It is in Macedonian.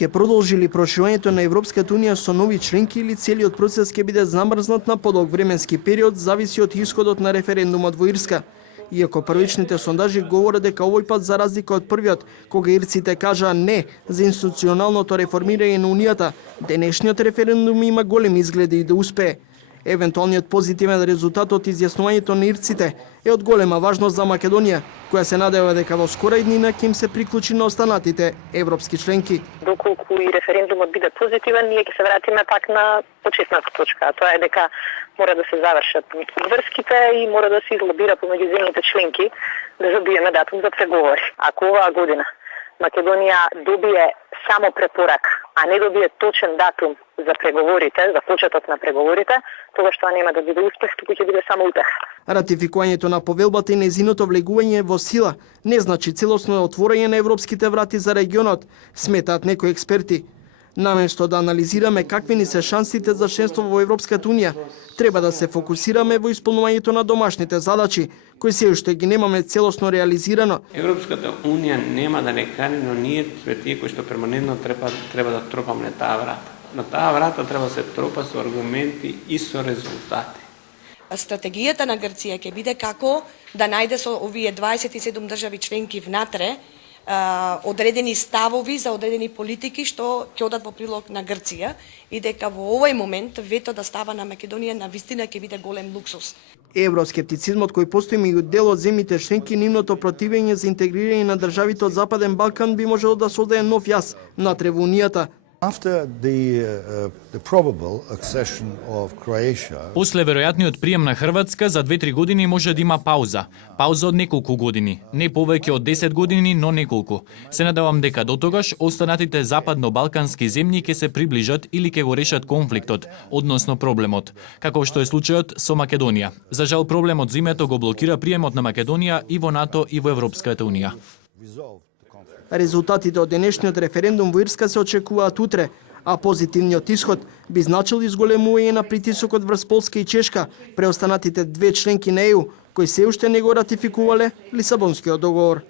Ќе продолжи ли проширувањето на Европската унија со нови членки или целиот процес ќе биде замрзнат на подолг временски период, зависи од исходот на референдумот во Ирска. Иако првичните сондажи говорат дека овој пат, за разлика од првиот, кога ирците кажаа не за институционалното реформирање на Унијата, денешниот референдум има големи изгледи да успее. Евентуалниот позитивен резултат од изјаснувањето на ирците е од голема важност за Македонија, која се надева дека во скора иднина ќе им се приклучи на останатите европски членки. Доколку и референдумот биде позитивен, ние ќе се вратиме пак на почетната точка, а тоа е дека мора да се завршат врските и мора да се излобира помеѓу земјите членки да забиеме датум за преговори. Ако оваа година Македонија добие само препорака, а не добие точен датум за преговорите, за почеток на преговорите, тогаш тоа нема да биде успех, туку ќе биде само утех. Ратификувањето на повелбата и нејзиното влегување во сила не значи целосно отворање на европските врати за регионот, сметаат некои експерти. Наместо да анализираме какви ни се шансите за членство во Европската унија, треба да се фокусираме во исполнувањето на домашните задачи, кои се уште ги немаме целосно реализирано. Европската унија нема да не кани, но ние сме тие кои што перманентно треба да тропаме на таа врата. На таа врата треба да се тропа со аргументи и со резултати. Стратегијата на Грција ќе биде како да најде со овие 27 држави членки внатре одредени ставови за одредени политики што ќе одат во прилог на Грција и дека во овој момент вето да става на Македонија навистина ќе биде голем луксус. Евроскептицизмот кој постои меѓу дел од земјите членки, нивното противење за интегрирање на државите од Западен Балкан би можело да создаде нов јас натре во Унијата. После веројатниот прием на Хрватска за 2-3 години може да има пауза. Пауза од неколку години. Не повеќе од 10 години, но неколку. Се надевам дека до тогаш останатите западно-балкански земји ќе се приближат или ќе го решат конфликтот, односно проблемот, како што е случајот со Македонија. За жал проблемот зимето го блокира приемот на Македонија и во НАТО и во Европската унија. Резултатите од денешниот референдум во Ирска се очекуваат утре, а позитивниот исход би значил изголемување на притисокот врз Полска и Чешка, преостанатите две членки на ЕУ, кои се уште не го ратификувале Лисабонскиот договор.